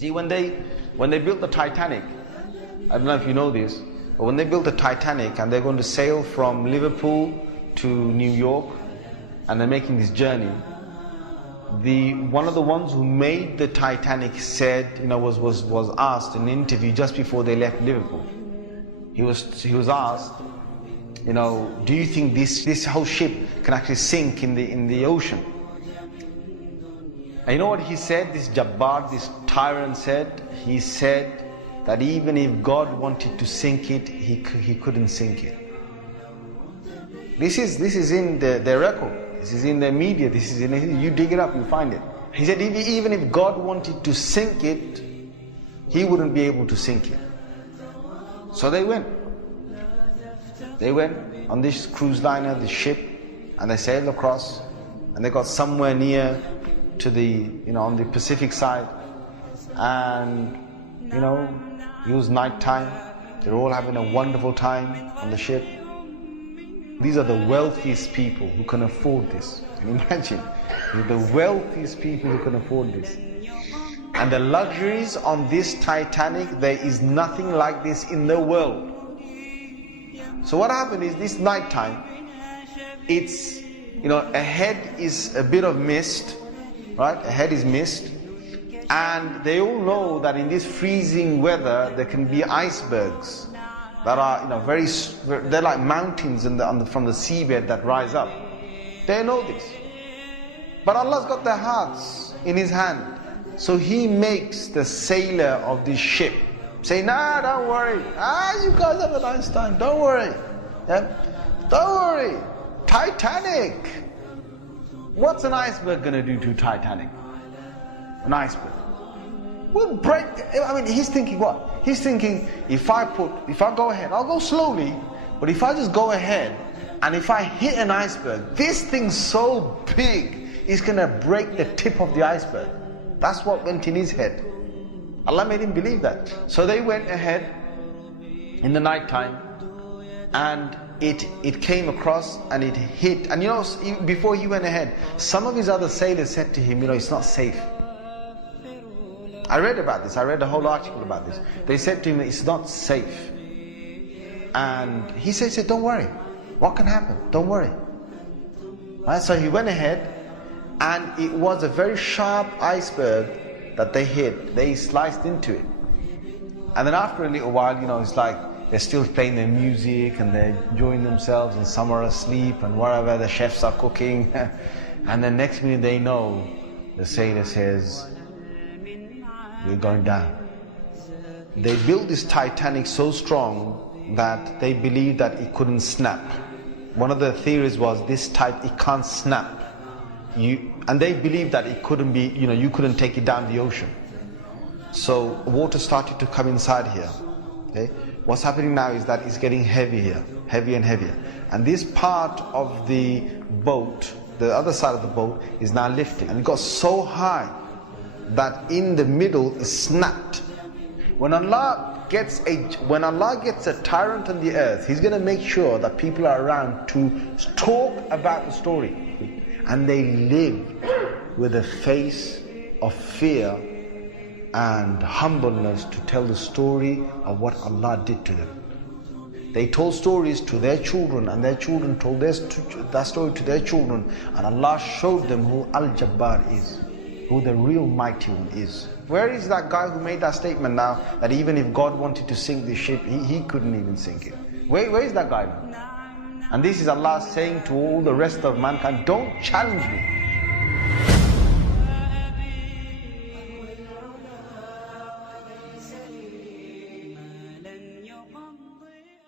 See, when they built the Titanic, I don't know if you know this, but when they built the Titanic and they're going to sail from Liverpool to New York, and they're making this journey, one of the ones who made the Titanic said, was asked in an interview just before they left Liverpool. He was asked, do you think this whole ship can actually sink in the ocean? And you know what he said? This Jabbar, this tyrant said. He said that even if God wanted to sink it, he couldn't sink it. This is in their record. This is in their media. This is you dig it up, you find it. He said even if God wanted to sink it, he wouldn't be able to sink it. So they went. They went on this cruise liner, this ship, and they sailed across, and they got somewhere near to the, on the Pacific side, and it was night time. They're all having a wonderful time on the ship. These are the wealthiest people who can afford this. Can you imagine? They're the wealthiest people who can afford this. And the luxuries on this Titanic, there is nothing like this in the world. So what happened is, this night time, it's, ahead is a bit of mist, right? Ahead is mist. And they all know that in this freezing weather, there can be icebergs that are, they're like mountains from the seabed that rise up. They know this. But Allah's got their hearts in His hand. So He makes the sailor of this ship say, nah, don't worry. You guys have a nice time. Don't worry. Yeah? Don't worry. Titanic. What's an iceberg going to do to Titanic? An iceberg will break. He's thinking what? He's thinking, if I go ahead, I'll go slowly, but if I just go ahead, and if I hit an iceberg, this thing's so big, it's going to break the tip of the iceberg. That's what went in his head. Allah made him believe that. So they went ahead in the night time, and it came across and it hit. And before he went ahead, some of his other sailors said to him, it's not safe. I read about this. I read a whole article about this. They said to him, it's not safe. And he said, don't worry. What can happen? Don't worry. Right? So he went ahead, and it was a very sharp iceberg that they hit. They sliced into it. And then after a little while, it's like they're still playing their music and they're enjoying themselves, and some are asleep and wherever the chefs are cooking. And then next minute they know, the sailor says, we're going down. They built this Titanic so strong that they believed that it couldn't snap. One of the theories was it can't snap. And they believed that it couldn't be, you couldn't take it down the ocean. So water started to come inside here. Okay? What's happening now is that it's getting heavier, heavier and heavier. And this part of the boat, the other side of the boat, is now lifting. And it got so high that in the middle it snapped. When Allah gets a tyrant on the earth, He's going to make sure that people are around to talk about the story. And they live with a face of fear and humbleness to tell the story of what Allah did to them. They told stories to their children, and their children told that story to their children, and Allah showed them who Al-Jabbar is, who the real mighty one is. Where is that guy who made that statement now, that even if God wanted to sink this ship, he couldn't even sink it? Where is that guy now? And this is Allah saying to all the rest of mankind, don't challenge me.